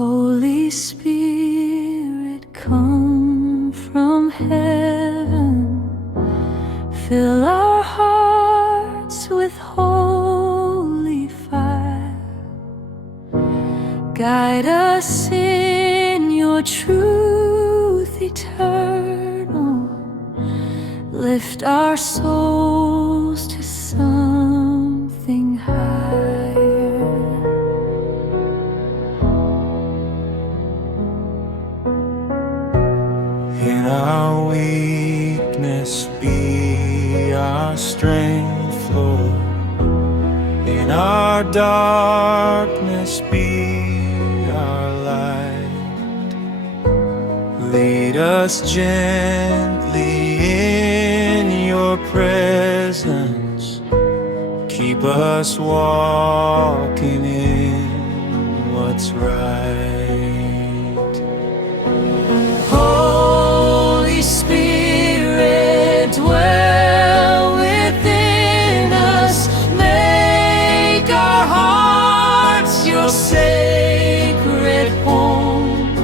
Holy Spirit, come from heaven, fill our hearts with holy fire. Guide us in your truth eternal, lift our souls to something higher. In our weakness be our strength, Lord. In our darkness be our light. Lead us gently in your presence. Keep us walking in what's right. Holy Spirit, dwell within us. Make our hearts your sacred home.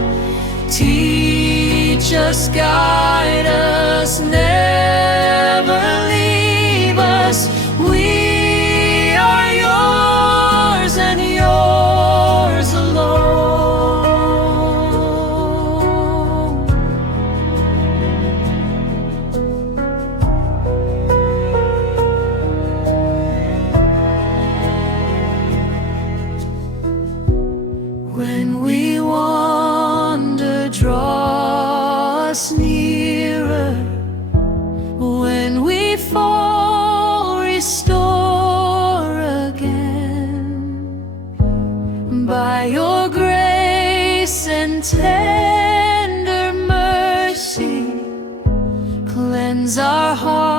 Teach us, guide us, never leave us. We are yours and yours alone. When we wander, draw us nearer. When we fall, restore again. By your grace and tender mercy, cleanse our hearts.